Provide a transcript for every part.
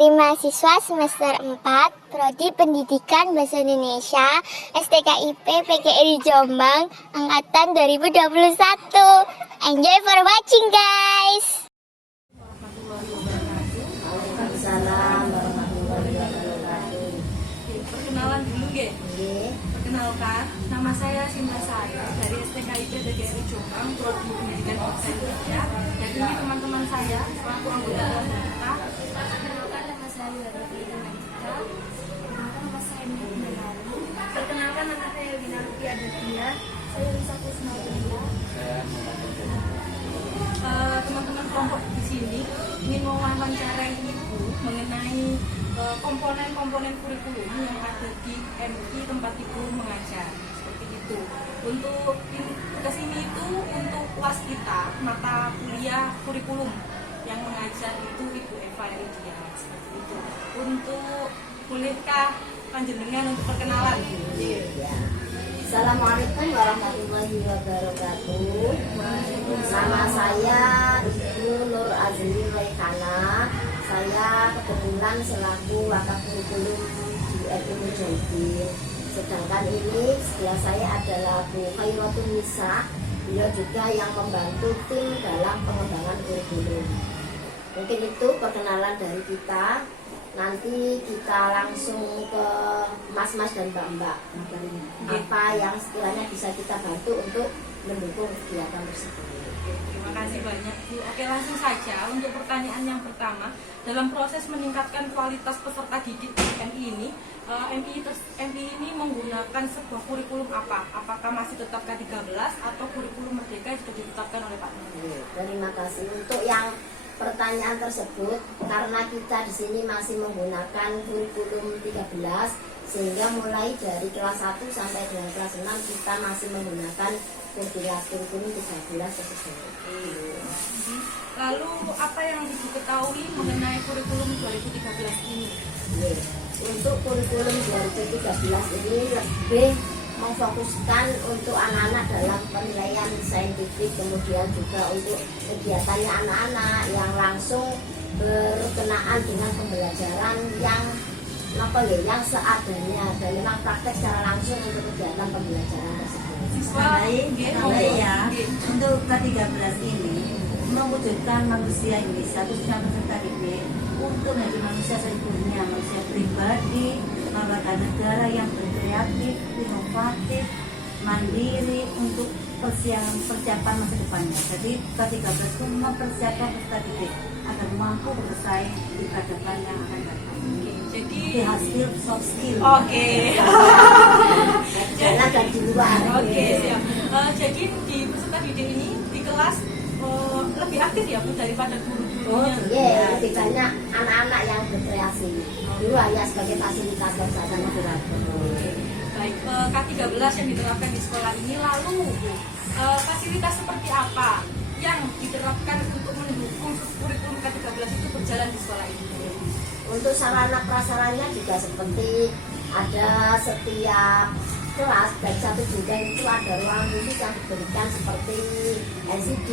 dari mahasiswa semester 4 Prodi Pendidikan Bahasa Indonesia STKIP PGRI Jombang Angkatan 2021. Enjoy for watching guys. Waalaikumsalam warahmatullahi wabarakatuh. Perkenalan dulu nggih. Perkenalkan, nama saya Sinta Saya dari STKIP PGRI Jombang Prodi Pendidikan Bahasa Indonesia. Dan ini teman-teman saya selaku anggota pemerintah. Perkenalkan, nama saya Yuharifina Najika. Perkenalkan, nama saya Nina. Perkenalkan, nama saya Winarti Adadia. Saya Lisa Kusnawia. Teman-teman kelompok di sini ingin mewawancarai Ibu mengenai komponen-komponen kurikulum yang ada di MI tempat Ibu mengajar, seperti itu. Untuk kesini itu untuk kelas kita mata kuliah kurikulum yang mengajar itu Ibu Eva Lydia, seperti itu. Untuk bolehkah panjenengan untuk perkenalan? Assalamualaikum warahmatullahi wabarakatuh. Nama saya Ibu Nur Azli Raihana. Saya kebetulan selaku wakakurikulum di FI Mujahidin. Sedangkan ini sebelah saya adalah Bu Khairatul Nisa. Beliau juga yang membantu tim dalam pengembangan kurikulum. Mungkin itu perkenalan dari kita. Nanti kita langsung ke mas-mas dan mbak-mbak. Apa yang sekiranya bisa kita bantu untuk mendukung kegiatan tersebut. Terima kasih banyak Bu. Oke, langsung saja untuk pertanyaan yang pertama. Dalam proses meningkatkan kualitas peserta didik di MI ini, MI ini menggunakan sebuah kurikulum apa? Apakah masih tetap K13 atau kurikulum Merdeka yang sudah ditetapkan oleh Pak Menteri? Terima kasih untuk yang pertanyaan tersebut, karena kita di sini masih menggunakan kurikulum 13, sehingga mulai dari kelas 1 sampai dengan kelas 6 kita masih menggunakan kurikulum 13 tersebut. Lalu apa yang Ibu ketahui mengenai kurikulum 2013 ini? Untuk kurikulum 2013 ini lebih memfokuskan untuk anak-anak dalam penilaian saintifik, kemudian juga untuk kegiatannya anak-anak yang langsung berkenaan dengan pembelajaran yang yang seadanya dan memang praktek secara langsung untuk kegiatan pembelajaran tersebut. Baik ya. Untuk K13 ini mewujudkan manusia Indonesia khususnya peserta didik untuk menjadi manusia sempurna, manusia pribadi, warga negara yang berkreatif, inovatif, mandiri untuk persiapan masa depannya. Jadi K13 itu mempersiapkan peserta didik agar mampu bersaing di peradaban yang akan datang. Jadi hasil soft skill. Oke. Karena dan di luar. Oke, siap. Jadi di peserta didik ini di kelas lebih aktif ya Bu daripada guru-gurunya. Lebih banyak anak-anak yang berkreasi. Dulu hanya sebagai fasilitator saja moderator. Baik, K13 yang diterapkan di sekolah ini, lalu fasilitas seperti apa yang diterapkan untuk mendukung kurikulum K13 itu berjalan di sekolah ini? Untuk sarana prasarannya juga seperti ada setiap kelas dan satu jenjang itu ada ruang khusus yang diberikan seperti LCD,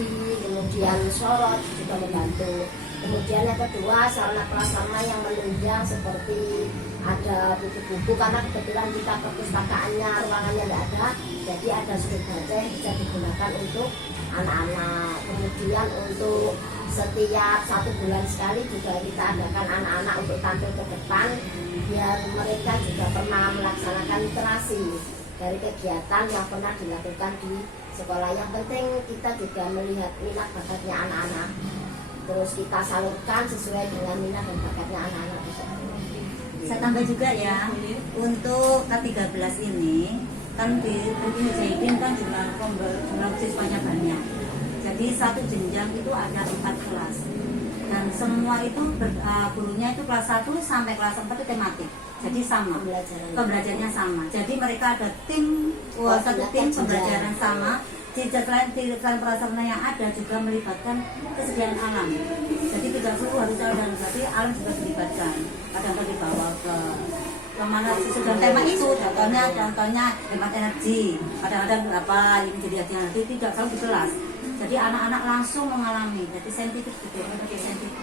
kemudian sorot juga membantu. Kemudian yang kedua, sarana prasarana yang menunjang seperti ada buku-buku, karena kebetulan kita perpustakaannya ruangannya tidak ada, jadi ada sudut baca yang bisa digunakan untuk anak-anak. Kemudian untuk setiap 1 bulan sekali juga kita adakan anak-anak untuk tampil ke depan biar mereka juga pernah melaksanakan literasi dari kegiatan yang pernah dilakukan di sekolah. Yang penting kita juga melihat minat bakatnya anak-anak, terus kita salurkan sesuai dengan minat dan bakatnya anak-anak tersebut. Saya tambah juga ya, untuk K13 ini kan di Mujahidin kan jumlah siswanya banyak. Jadi satu jenjang itu ada 4 kelas dan semua itu gurunya itu kelas 1 sampai kelas 4 itu tematik. Jadi sama, pembelajarannya sama. Jadi mereka ada tim, satu tim pembelajaran sama. Selain prasarana yang ada juga melibatkan kesediaan alam. Jadi tidak seluruh harus alam, tapi alam juga dilibatkan. Kadang-kadang dibawa ke mana sesuai tema itu, contohnya hemat energi. Kadang-kadang apa yang menjadi hati-hati tidak selalu di kelas. Jadi anak-anak langsung mengalami, jadi saintifik gitu, saintifik.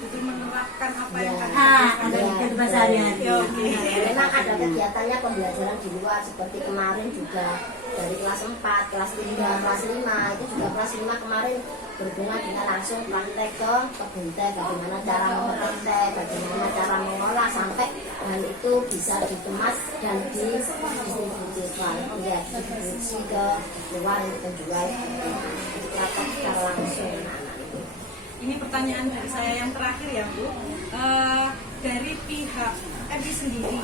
betul-betul menerapkan apa yang kami ada kehidupan sehari-hari. Oke. Memang ada kegiatannya pembelajaran di luar seperti kemarin juga dari kelas 4, kelas 3, kelas 5 itu juga kelas 5 kemarin berhubungan dengan langsung praktek ke kebun teh, bagaimana cara memetik teh, bagaimana cara mengolah sampai bahan itu bisa dikemas dan didistribusikan, ya distribusi ke luar untuk penjual praktek secara langsung. Ini pertanyaan dari saya yang terakhir ya Bu. Dari pihak MI sendiri,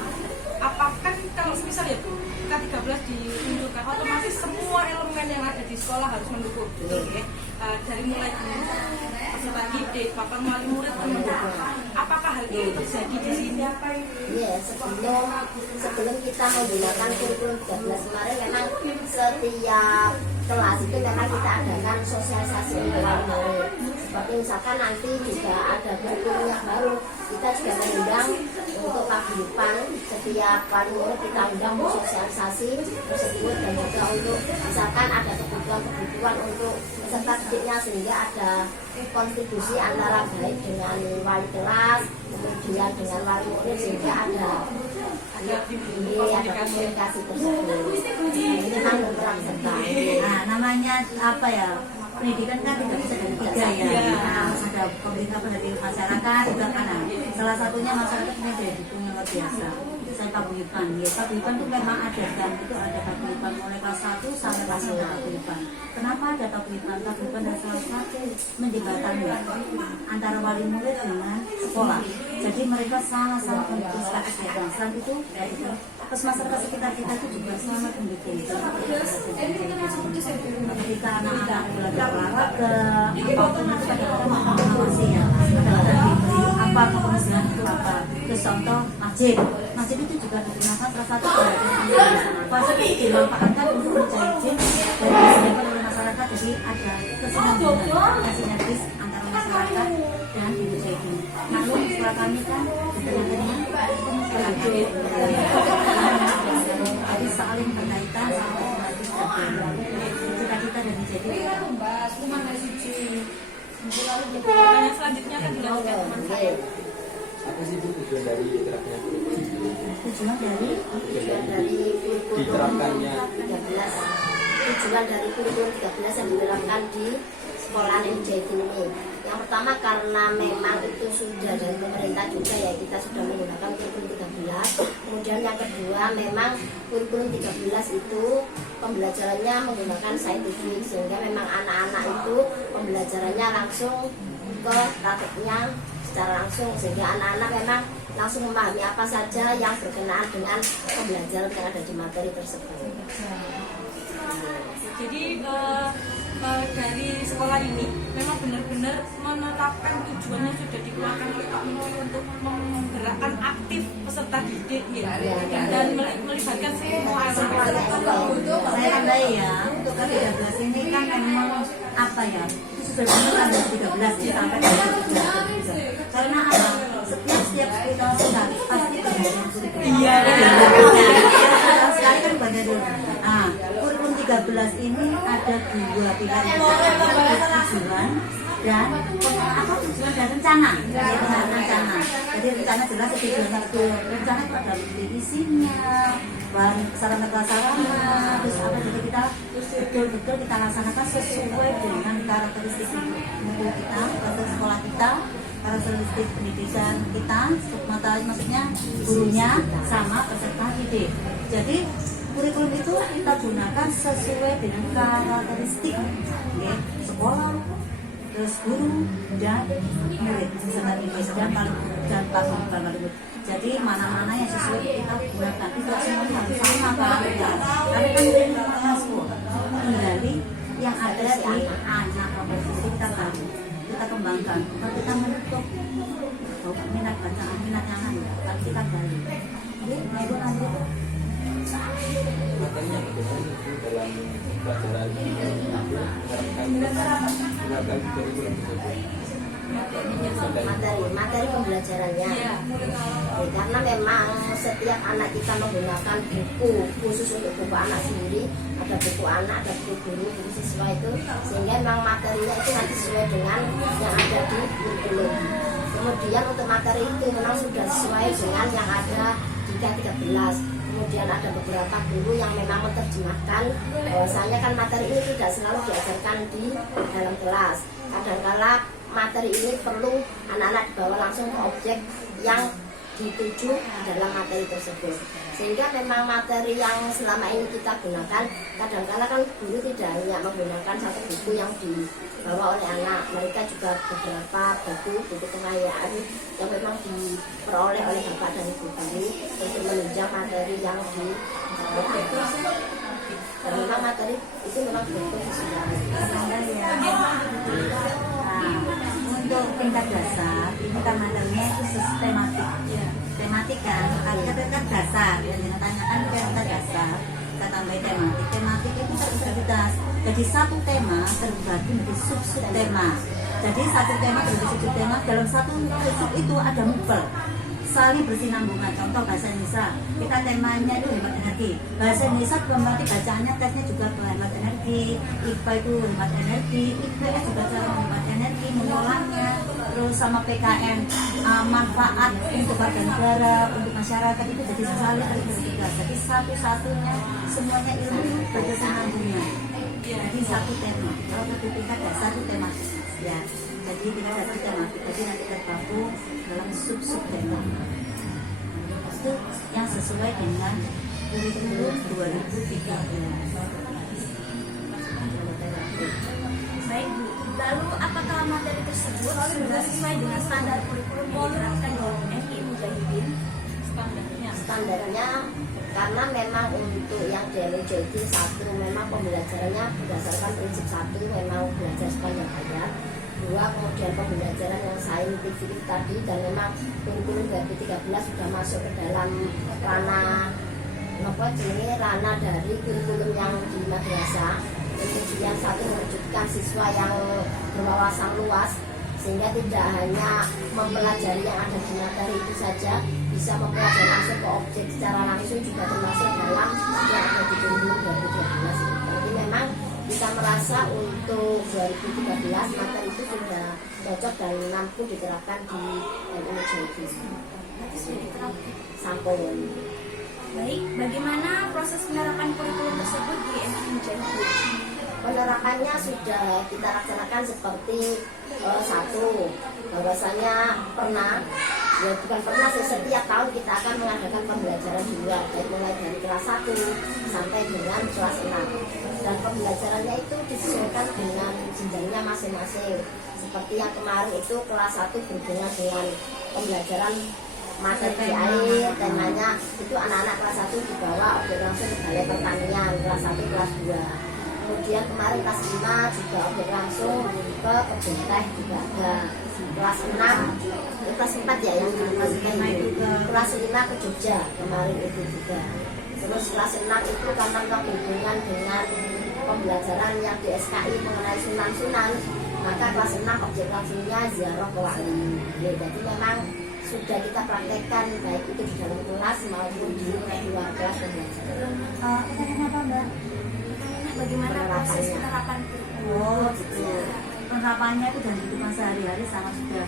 apakah kalau misal ya Bu, K13 ditunjukkan otomatis semua elemen yang ada di sekolah harus mendukung, betul ya? Dari mulai guru, peserta didik, bahkan wali murid mendukung. Apakah hal itu terjadi di sini? Iya, sebelum kita menggunakan kurikulum 13 kemarin memang setiap kelas itu memang kita adakan sosialisasi untuk wali murid. Seperti misalkan nanti juga ada kurikulum yang baru, kita juga mengundang untuk paguyuban setiap wali murid kita undang untuk sosialisasi tersebut dan juga untuk misalkan ada kebutuhan untuk peserta didiknya sehingga ada kontribusi antara baik dengan wali kelas kemudian dengan wali murid sehingga ada komunikasi tersebut. Ini memang berperan serta. Nah, namanya apa ya? Pendidikan kan tidak bisa dari tiga ya. Nah, ada pemerintah dari masyarakat juga kan. Salah satunya masyarakat ini dari dukung yang luar biasa. Saya paguyuban, ya paguyuban itu memang ada kan, itu ada paguyuban mulai kelas 1 sampai kelas 5 paguyuban. Kenapa ada paguyuban? Paguyuban adalah salah satu menjembatani antara wali murid dengan sekolah. Jadi mereka sangat-sangat mendukung status bebas. Selain itu, ya itu masyarakat sekitar kita itu juga sangat mendukung. Ketika anak-anak belajar olahraga, apapun itu ada mengawasi ya. Apa penghasilan itu apa? Terus contoh masjid. Masjid itu juga digunakan salah satu fasilitas dimanfaatkan untuk mencari dan disediakan oleh masyarakat. Jadi ada kesinambungan, sinergis antara masyarakat dan di Mujahidin. Namun setelah kami kan dengan jadi saling berkaitan, cita-cita dan Mujahidin. Pertanyaan selanjutnya akan dilanjutkan teman saya. Apa sih Bu tujuan dari diterapkannya kurikulum? Tujuan dari Diterapkannya 13 tujuan dari kurikulum 13 yang diterapkan di sekolah Mujahidin ini. Yang pertama karena memang itu sudah dari pemerintah juga ya, kita sudah menggunakan kurikulum 13. Kemudian yang kedua memang kurikulum 13 itu pembelajarannya menggunakan saintifik sehingga memang anak-anak itu pembelajarannya langsung ke prakteknya secara langsung sehingga anak-anak memang langsung memahami apa saja yang berkenaan dengan pembelajaran yang ada di materi tersebut. Jadi dari sekolah ini memang benar-benar menetapkan tujuannya sudah dikeluarkan oleh Pak Menteri untuk menggerakkan aktif peserta didik ya, dan melibatkan semua elemen. saya tambahin ya, untuk K13 ini kan memang apa ya, itu sudah benar ada 13 ya, sampai ke 13. Karena apa? Setiap kita sekali pasti pembelajaran kurikulum. Iya. Sekali kan banyak dulu. Nah, kurikulum 13 ini ada dua pilihan, tujuan dan apa tujuan dan rencana. Ya, rencana. Jadi rencana jelas tujuan itu. Rencana itu ada isinya, bahan sarana prasarana, terus apa jadi kita betul-betul kita laksanakan sesuai dengan karakteristik murid kita, karakteristik sekolah kita, karakteristik pendidikan kita, maksudnya gurunya sama peserta didik. Jadi kurikulum itu kita gunakan sesuai dengan karakteristik sekolah, terus guru dan murid peserta didik dan paguyuban murid. Jadi mana-mana yang sesuai kita gunakan. Tidak semuanya harus sama karakter. Tapi kan ini masuk mengendali yang ada di anak komposisi kita gali, kita kembangkan. Kalau kita menutup minat bacaan, minat yang anak, kalau kita gali. Jadi makanya bagaimana itu dalam pelajaran menerapkan kurikulum tersebut? materi pembelajarannya. Iya, mulai awal. Karena memang setiap anak kita menggunakan buku khusus untuk buku anak sendiri, ada buku anak, ada buku guru, buku siswa itu, sehingga memang materinya itu nanti sesuai dengan yang ada di kurikulum. Kemudian untuk materi itu memang sudah sesuai dengan yang ada di K13. Kemudian ada beberapa guru yang memang menerjemahkan bahwasanya kan materi ini tidak selalu diajarkan di dalam kelas. Kadang-kala materi ini perlu anak-anak dibawa langsung ke objek yang dituju dalam materi tersebut. Sehingga memang materi yang selama ini kita gunakan, kadang-kala kan guru tidak hanya menggunakan satu buku yang dibawa oleh anak, mereka juga beberapa buku kekayaan yang memang diperoleh oleh bapak dan ibu guru untuk menunjang materi yang dibawa. Dan memang materi itu memang betul sesuai. Untuk tingkat dasar ini kan materinya itu sistematik, tematik kan, kan dasar yang ditanyakan itu tingkat dasar, kita tambahin tematik itu terintegritas. Jadi satu tema terbagi menjadi sub tema. Jadi satu tema terbagi sub tema, dalam satu sub itu ada mubel saling bersinambungan. Contoh bahasa Indonesia, kita temanya itu hemat energi. Bahasa Indonesia berarti bacaannya tesnya juga hemat energi. IPA itu hemat energi, IPS juga cara hemat energi, mengolahnya. Terus sama PKN manfaat untuk warga negara, untuk masyarakat itu jadi saling bertiga. Jadi satu-satunya semuanya ilmu berkesinambungan. Jadi satu tema. Kalau untuk tingkat satu tema ya. Jadi kita ada tematik, jadi nanti tergabung dalam sub-sub tema. Itu yang sesuai dengan kurikulum 2013. Baik Bu, lalu apakah materi tersebut sudah sesuai dengan standar kurikulum yang diterapkan di FI Mujahidin? Standarnya karena memang untuk yang di Mujahidin 1 memang pembelajarannya berdasarkan prinsip 1 memang belajar sepanjang hayat. 2 kemudian pembelajaran yang saintifik tadi, dan memang kurikulum 2013 sudah masuk ke dalam ranah ranah dari kurikulum yang di madrasah. Kemudian 1 mewujudkan siswa yang berwawasan luas sehingga tidak hanya mempelajari yang ada di materi itu saja, bisa mempelajari langsung ke objek secara langsung juga termasuk dalam yang ada di kurikulum 2013. Jadi memang kita merasa untuk 2013 materi itu sudah cocok dan mampu diterapkan di Mujahidin. Sampul. Baik, bagaimana proses penerapan kurikulum tersebut di FI Mujahidin? Penerapannya sudah kita laksanakan seperti 1, bahwasanya bukan pernah setiap tahun kita akan mengadakan pembelajaran di luar, mulai dari kelas 1 sampai dengan kelas 6, dan pembelajarannya itu disesuaikan dengan jenjangnya masing-masing. Seperti yang kemarin itu kelas 1 berhubungan dengan pembelajaran materi air, temanya itu anak-anak kelas 1 dibawa objek langsung ke balai pertanian, kelas 1 kelas 2. Kemudian kemarin kelas 5 juga objek langsung ke kebun teh juga ada. Kelas 6, kelas 4 ya yang kelas 5 ke Jogja kemarin itu juga. Terus kelas 6 itu karena berhubungan dengan pembelajaran yang di SKI mengenai sunan-sunan, maka kelas 6 objek langsungnya ziarah ke wali. Jadi memang sudah kita praktekkan baik itu di dalam kelas maupun di luar kelas pembelajaran. Kenapa Mbak? Bagaimana proses penerapan kurikulum? Oh gitu. Penerapannya itu dan kehidupan sehari-hari sangat sudah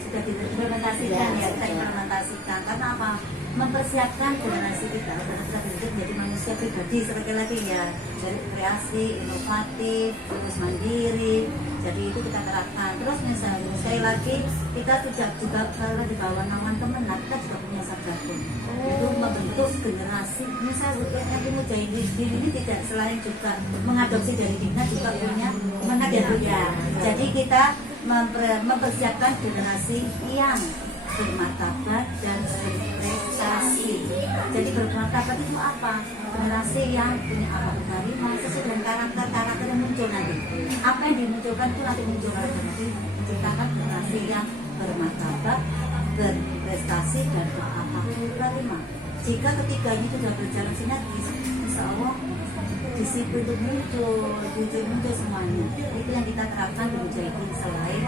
sudah diimplementasikan ya, kita implementasikan. Karena apa? Mempersiapkan generasi kita menjadi manusia pribadi sekali lagi ya, dari kreasi, inovatif, terus mandiri. Jadi itu kita terapkan. Terus misalnya sekali lagi kita juga kalau di bawah naungan Kemenag kita juga punya Sabjapun. Itu membentuk generasi. Misalnya FI Mujahidin ini tidak selain juga mengadopsi dari Dinas juga punya Kemenag ya. Jadi kita mempersiapkan generasi yang bermartabat dan berprestasi. Jadi bermartabat itu apa? Generasi yang punya akhlak karimah sesuai dengan karakter yang muncul nanti. Apa yang dimunculkan itu nanti muncul nanti menciptakan generasi yang bermartabat, berprestasi dan berakhlak karimah. Jika ketiganya itu sudah berjalan sinergis, insya Allah disiplin itu muncul semuanya. Itu yang kita terapkan di Mujahidin selain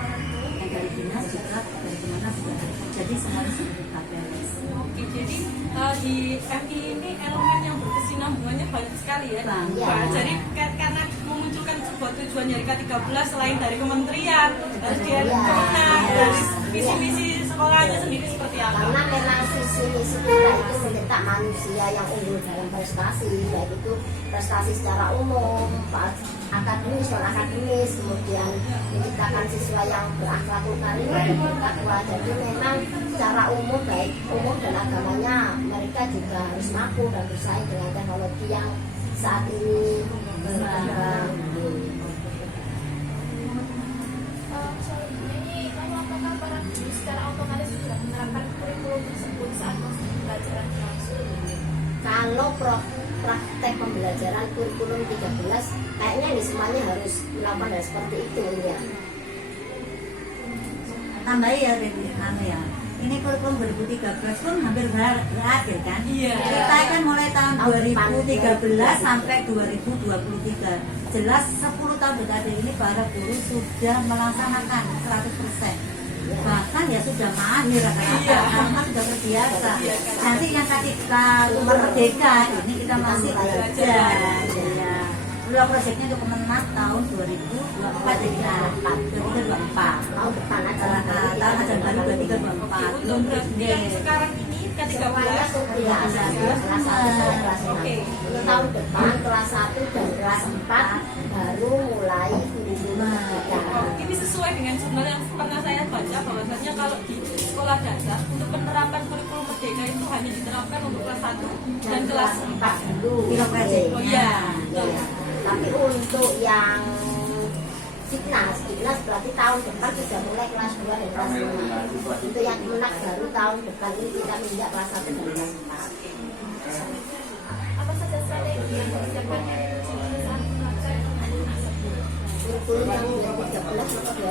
yang dari dinas juga dari kemana sudah ada. Jadi semuanya sudah kita beres. Oke, jadi di MI ini elemen yang berkesinambungannya banyak sekali ya. Banyak. Pak. Jadi karena memunculkan sebuah tujuan dari K13 selain dari kementerian, dari Kemenang, dari visi-misi sekolahnya sendiri seperti apa? Karena memang sisi misi kita itu mencetak manusia yang unggul dalam prestasi, baik itu prestasi secara umum, akademis, non akademis, kemudian menciptakan siswa yang berakhlakul karimah dan bertakwa. Jadi memang secara umum, baik umum dan agamanya, mereka juga harus mampu dan bersaing dengan teknologi yang saat ini berkembang. Ini lalu apakah para guru secara otomatis sudah menerapkan kurikulum tersebut saat proses pembelajaran berlangsung? Kalau praktek pembelajaran kurikulum 13 kayaknya ini semuanya harus melakukan hal seperti itu ya. Tambah ya, ya. Ini kurikulum 2013 pun hampir berakhir kan? Iya. Kita kan mulai tahun 2013 sampai 2023. Jelas 10 tahun terakhir ini para guru sudah melaksanakan 100%. Bahkan ya sudah mahir rata-rata, karena sudah terbiasa. Nanti yang tadi kita merdeka ini kita masih belajar. Ya. Dua proyeknya untuk Kemenang tahun 2024 ya, 2024. Tahun depan aja Tahun ajaran baru 2024. Belum Yang sekarang ini K13. ya, kelas 1 sampai kelas 6. Oke. Untuk tahun depan kelas 1 dan kelas 4 baru mulai kurikulum Ini sesuai dengan sebenarnya yang pernah saya baca bahwasanya kalau di sekolah dasar untuk penerapan kurikulum merdeka itu hanya diterapkan untuk kelas 1 dan kelas 4. dulu. Pilot project. Oh iya. Ya. Tapi untuk yang Signas berarti tahun depan sudah mulai kelas 2 dan kelas 5. Itu yang Kemenang baru tahun depan ini kita menginjak kelas 1 dan kelas 4. Apa saja strategi yang disiapkan dari guru saat melakukan kurikulum tersebut? Kurikulum yang 2013 atau 2000.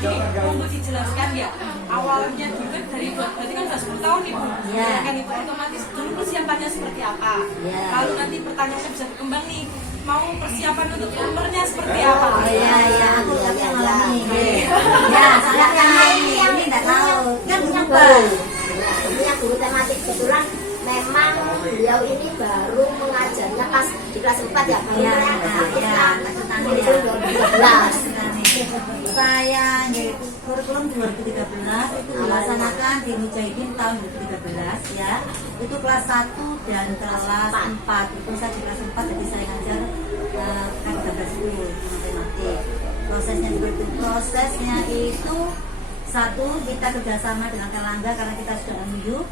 Jadi untuk dijelaskan ya awalnya juga dari berarti kan sudah 10 tahun nih Bu. Iya. Kan itu otomatis dulu persiapannya seperti apa. Iya. Lalu nanti pertanyaannya bisa berkembang nih. Mau persiapan untuk umurnya seperti apa? Oh iya iya, aku yang ngalami. Ya, saya yang ngalami. Ini enggak tahu. Kan punya Ini yang guru tematik kebetulan memang beliau ini baru mengajarnya pas di kelas 4 ya. Iya, Aktifnya kurikulum 2013. Saya kurikulum 2013 itu dilaksanakan di Mujahidin tahun 2013 ya. Itu kelas 1 dan kelas 4. Itu saya di kelas 4 jadi saya ngajar K13 itu matematik. Prosesnya seperti itu. Prosesnya itu satu, kita kerjasama dengan Kelangga karena kita sudah MU,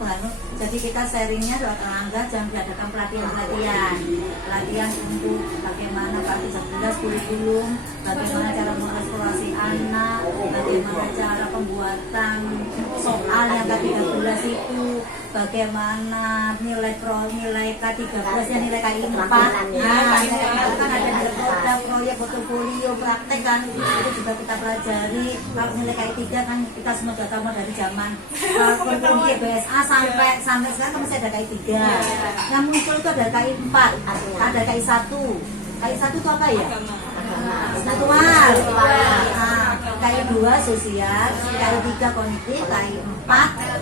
jadi kita sharingnya dengan Kelangga dan diadakan pelatihan untuk bagaimana K13 kurikulum, bagaimana cara mengeksplorasi anak, bagaimana cara pembuatan soal yang K13 itu, bagaimana nilai K13 yang nilai K4, kan ada proyek portofolio praktek kan, itu juga kita pelajari. Kalau nilai K3 kan kita semua sudah tahu dari zaman kurikulum BSA sampai sekarang masih ada K3. Yang muncul itu ada K4, ada K1. K1 itu apa ya? Spiritual. K2 sosial, K3 kognitif, K4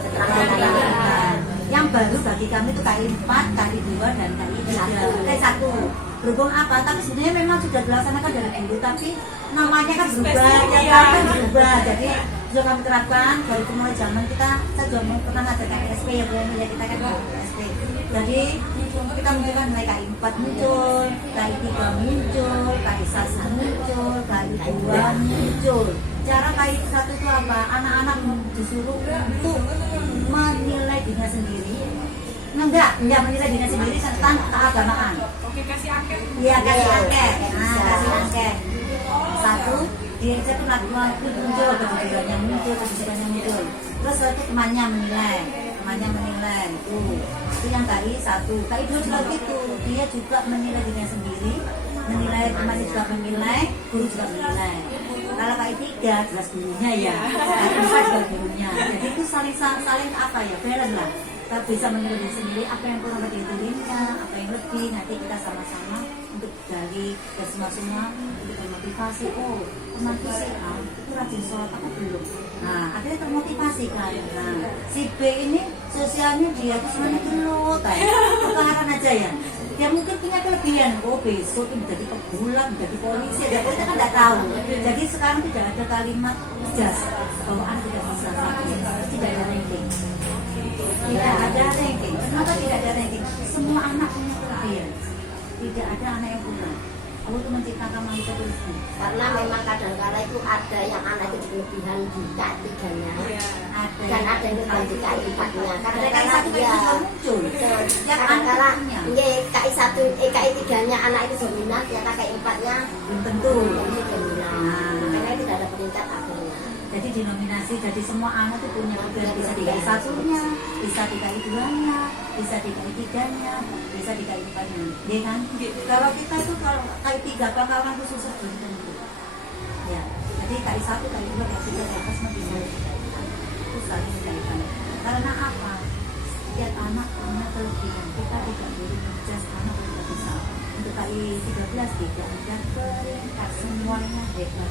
keterampilan. Yang baru bagi kami itu K4, K2 dan K3. K1 berhubung apa? Tapi sebenarnya memang sudah dilaksanakan dari dulu, tapi namanya kan berubah, ya kan berubah. Jadi sudah kami terapkan dari mulai zaman kita, saya juga pernah ngajarkan SP ya, kita kan SP. Jadi kita munculkan nilai K4 muncul, K3 muncul, K1 muncul, K2 muncul. Cara K1 itu apa? Anak-anak disuruh untuk menilai dirinya sendiri. Enggak menilai dirinya sendiri tentang keagamaan. Oke, kasih angket. Iya, kasih angket. Kasih angket. Satu, dia itu muncul, kejujurannya muncul. Terus satu temannya menilai. Itu yang K1. K2 juga gitu. Dia juga menilai dirinya sendiri, menilai temannya juga menilai, guru juga menilai. Kalau K3 jelas gurunya ya, K4 juga gurunya. Jadi itu saling apa ya, balance lah. Kita bisa menilai diri sendiri apa yang kurang dari dirinya, apa yang lebih, nanti kita sama-sama untuk dari semua untuk termotivasi. Oh, temanku si A itu rajin sholat, aku belum. Nah, akhirnya termotivasi kan. Nah, si B ini sosialnya dia tuh sebenarnya gelut, tukaran aja ya. Dia mungkin punya kelebihan, oh besok ini jadi pegulat, jadi polisi, ya kita kan nggak tahu. Jadi sekarang tidak ada kalimat jas bahwa anak tidak bisa, tidak ada ranking. Tidak ada ranking. Kenapa tidak ada ranking? Semua anak punya kelebihan. Tidak ada anak yang kurang. Allah itu menciptakan manusia itu. Karena memang kadang-kala itu ada yang anak itu kelebihan di ketiganya, dan ada yang kelebihan di keempatnya. Kadang-kala dia muncul. kadang-kala KI 1, KI 3-nya anak itu dominan, ternyata KI 4-nya Belum tentu. ini dominan. Makanya tidak ada peningkat akhirnya. Jadi dinominasi, jadi semua anak itu punya kelebihan, bisa DKI 1-nya, bisa DKI 2-nya, bisa DKI 3-nya, bisa DKI 4-nya. Ya kan? Kalau kita tuh kalau KI 3 kawan khusus belum tentu. Ya, jadi KI 1, KI 2, KI 3 di atas masih bisa itu saling dikaitkan. Karena apa? Setiap anak punya kelebihan. Kita tidak boleh menjudge anak tidak bisa. Untuk KI 13 tidak ada peringkat, semuanya hebat.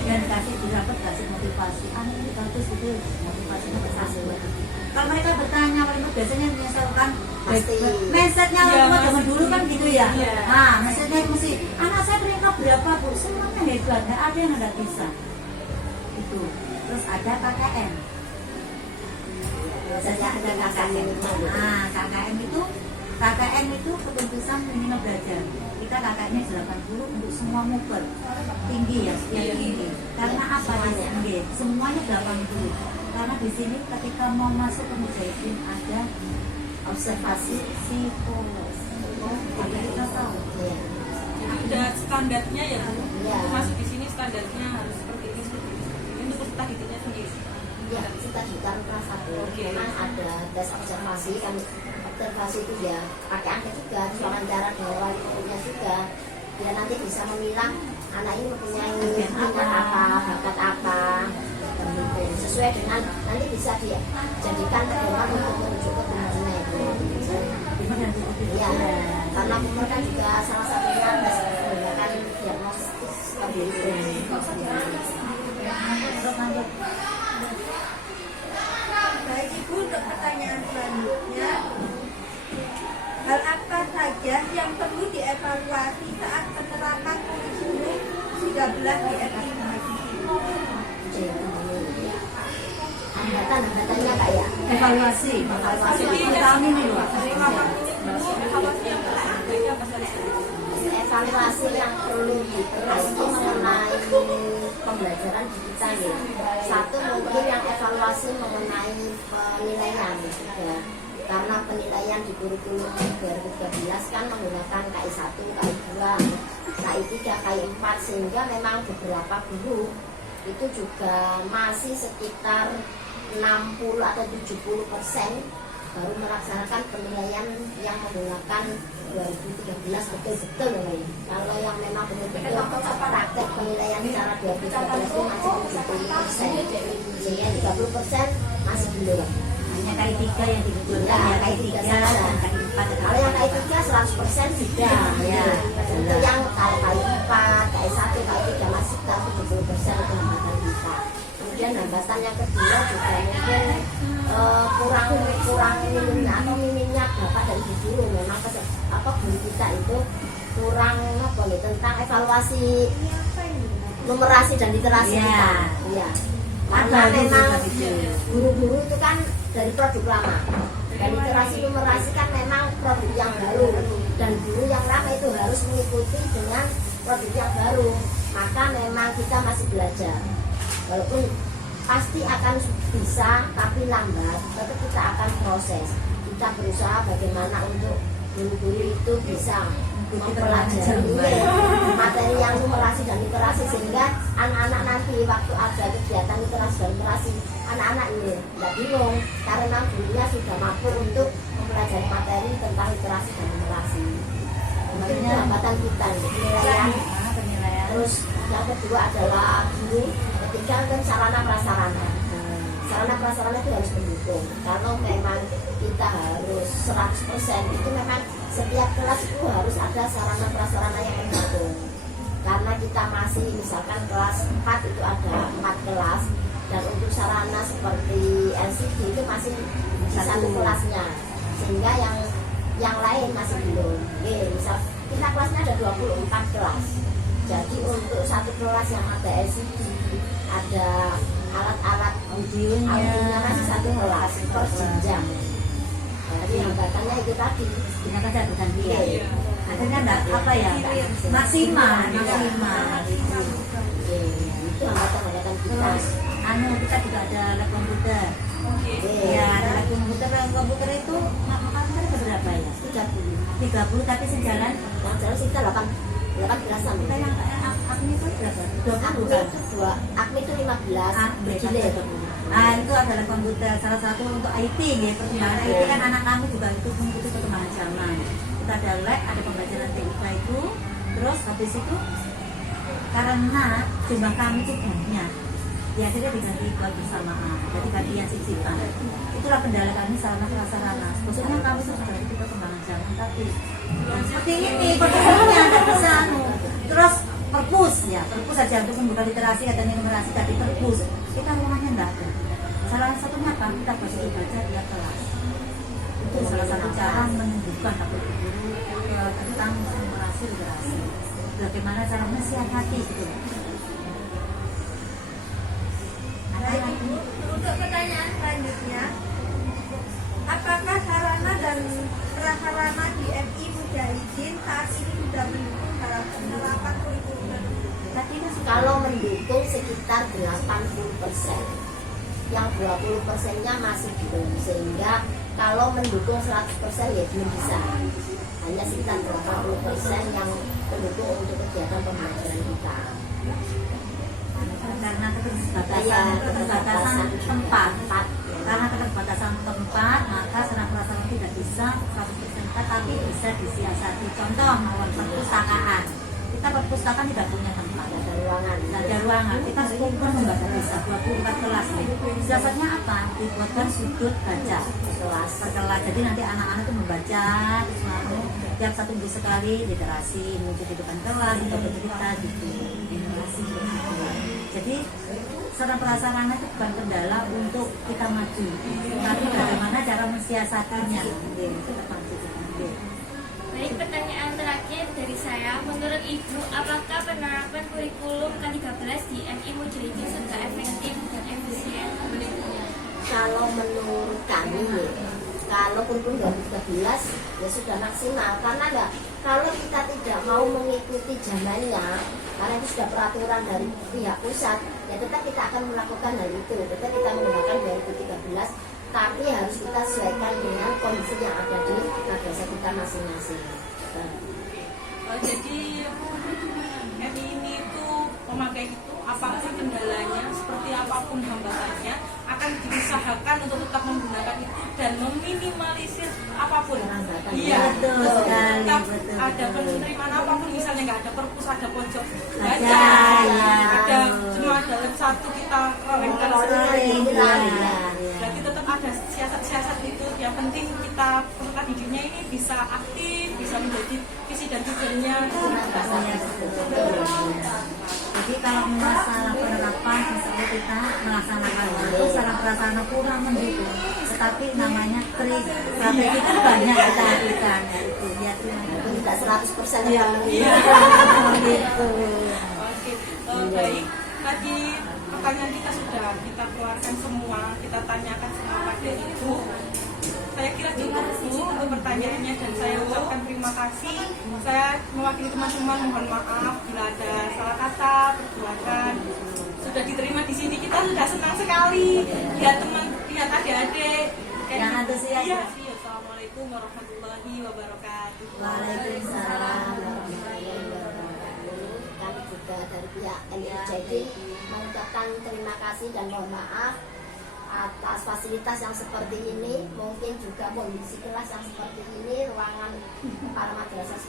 Dan kasih dapat kasih motivasi. Anak ini bagus itu motivasinya berhasil. Kalau mereka bertanya, mereka biasanya menyesalkan mindsetnya orang tua zaman dulu kan gitu ya. Nah, mindsetnya mesti anak saya peringkat berapa bu? Semuanya hebat, nggak ada yang nggak bisa. Itu. Terus ada KKN. Saja ada KKN. Nah, KKN itu keputusan minimal belajar. Kita KKN-nya 80 untuk semua muper tinggi ya, yang tinggi. Karena apa ya? Semuanya 80. Karena di sini ketika mau masuk ke mujahidin ada observasi psikolog. Jadi kita tahu. Ada standarnya ya Bu. Iya. Masuk di sini standarnya harus seperti ini, seperti ini. Ini untuk tahitinya sendiri. Ya, kita juga kelas 1. Oke. Memang ada tes observasi kan. Observasi itu ya pakai angka juga, terus wawancara dengan wali muridnya juga. Dia nanti bisa memilah anak ini mempunyai minat apa, bakat apa, gitu. Sesuai dengan nanti bisa dijadikan pedoman untuk menuju ke benarannya itu. Ya, karena umur kan juga salah satunya tes menggunakan diagnostis seperti itu. Baik Ibu, untuk pertanyaan selanjutnya, hal apa saja yang perlu dievaluasi saat penerapan kurikulum 13 di FIU? Hambatan-hambatannya Kak ya. Evaluasi tahun ini loh. Evaluasi yang perlu diperhatikan mengenai pembelajaran di kita nih. Satu mungkin yang evaluasi mengenai penilaian ya. Karena penilaian di kurikulum 2013 kan menggunakan KI 1, KI 2, KI 3, KI 4 sehingga memang beberapa guru itu juga masih sekitar 60 atau 70% baru melaksanakan penilaian yang menggunakan 2013 betul-betul ya. Kalau yang memang betul-betul praktek penilaian secara 2013 itu masih 70%, sehingga 30% masih belum. Hanya KI 3 yang dibetulkan Ya, ya, KI 3 saja. KI 4. Kalau yang KI 3 100% sudah. Ya. Itu yang kalau KI 4, KI 1, KI 3 masih sekitar 70% itu hambatan kita. Kemudian hambatan yang kedua juga mungkin kurang minimnya atau minimnya bapak dan ibu guru. Memang guru kita itu kurang apa nih tentang evaluasi numerasi dan literasi kita. Iya. Karena memang guru-guru itu kan dari produk lama. Dan literasi numerasi kan memang produk yang baru. Dan guru yang lama itu harus mengikuti dengan produk yang baru. Maka memang kita masih belajar. Walaupun pasti akan bisa, tapi lambat. Tetap kita akan proses. Kita berusaha bagaimana untuk guru-guru itu bisa mempelajari materi yang numerasi dan literasi sehingga anak-anak nanti waktu ada kegiatan literasi dan numerasi anak-anak ini tidak bingung karena gurunya sudah mampu untuk mempelajari materi tentang literasi dan numerasi. Itu hambatan kita penilaian. Terus yang kedua adalah guru, ketiga kan sarana prasarana. sarana prasarana itu harus mendukung. Kalau memang kita harus 100% itu memang setiap kelas itu harus ada sarana prasarana yang mendukung. Karena kita masih misalkan kelas 4 itu ada 4 kelas, dan untuk sarana seperti LCD itu masih di satu kelasnya, sehingga yang lain masih belum. Oke, misal kita kelasnya ada 24 kelas, jadi untuk satu kelas yang ada LCD, ada alat-alat audionya masih satu kelas per jenjang. Jadi hambatannya itu tadi. Ternyata ada bergantian. Akhirnya enggak apa ya? Maksimal. Itu hambatan-hambatan kita. Kita juga ada lab komputer. Ya, ada lab komputer. Lab komputer itu makan berapa ya? 30 tapi sejalan. Yang jalan sekitar 18-an. Kita yang akmi itu berapa? 20 kan? Akmi itu 15. Nah, itu adalah komputer salah satu untuk IT ya, perkembangan IT kan anak kami juga itu mengikuti perkembangan zaman. Kita ada lab, ada pembelajaran TIK itu, terus habis itu karena jumlah kami itu banyak, ya akhirnya diganti buat bersamaan, jadi gantian sisipan. Itulah kendala kami sarana prasarana. Maksudnya kami itu sudah ikut perkembangan zaman, tapi seperti ini perkembangannya nggak bisa. Terus perpus saja untuk membuka literasi dan numerasi tadi perpus. Kita ruangannya enggak ada. Salah satunya apa? Kita harus baca tiap kelas. Itu salah satu cara menunjukkan guru tentang numerasi literasi. Bagaimana cara mensiasati gitu. Ada lagi? Untuk pertanyaan selanjutnya, apakah sarana dan prasarana di MI Mujahidin saat ini sudah mendukung dalam penerapan kurikulum? Kalau mendukung sekitar 80%, yang 20%-nya masih belum, sehingga kalau mendukung 100% ya belum bisa. Hanya sekitar 80% yang mendukung untuk kegiatan pembelajaran kita. Karena keterbatasan tempat. Karena keterbatasan tempat, maka sarana prasarana tidak bisa 100% tapi bisa disiasati. Contoh, melawan perpustakaan. Kita perpustakaan tidak punya tempat, ada ruangan. Kita kumpul membaca bisa 24 kelas. Siasatnya apa? Dibuatkan sudut baca per kelas. Jadi nanti anak-anak itu membaca, terus tiap satu minggu sekali literasi, muncul di depan kelas, untuk bercerita gitu, literasi begitu. Jadi sarana prasarana itu bukan kendala untuk kita maju, tapi bagaimana cara mensiasatinya. Itu termaju. Baik, pertanyaan terakhir dari saya. Menurut Ibu, apakah penerapan kurikulum K13 di MI Mujahidin sudah efektif dan efisien? Kalau menurut kami, kalau kurikulum 2013 ya sudah maksimal. Karena kalau kita tidak mau mengikuti zamannya, karena itu sudah peraturan dari pihak pusat, ya tetap kita akan melakukan hal itu. Tetap kita menggunakan 2013. Tapi harus kita sesuaikan dengan kondisi yang ada di madrasah kita masing-masing. Jadi MI ini itu memakai itu apapun kendalanya, seperti apapun hambatannya, akan diusahakan untuk tetap menggunakan itu dan meminimalisir apapun. Iya, betul sekali. Ada penerimaan apapun, misalnya nggak ada perpus, ada pojok Baca, baca, ya, ada betul. cuma dalam satu kita rengkan berarti tetap ada siasat-siasat itu. Yang penting kita peserta didiknya ini bisa aktif, bisa menjadi visi dan tujuannya. Jadi kalau masalah penerapan misalnya kita melaksanakan itu sarana prasarana kurang mendukung, tetapi namanya strategi kan banyak kita lakukan ya itu ya Tidak 100% iya gitu. Oke, baik. Tadi pertanyaan kita sudah kita keluarkan semua, kita tanyakan semua pada Ibu. Saya kira cukup Bu untuk pertanyaannya dan saya ucapkan terima kasih. Saya mewakili teman-teman mohon maaf bila ada salah kata, perbuatan. Sudah diterima di sini, kita sudah senang sekali lihat adik-adik Yang antusias. Iya. Assalamualaikum warahmatullahi wabarakatuh. Waalaikumsalam. Kami juga dari pihak MI mengucapkan terima kasih dan mohon maaf atas fasilitas yang seperti ini, mungkin juga kondisi kelas yang seperti ini, ruangan para madrasah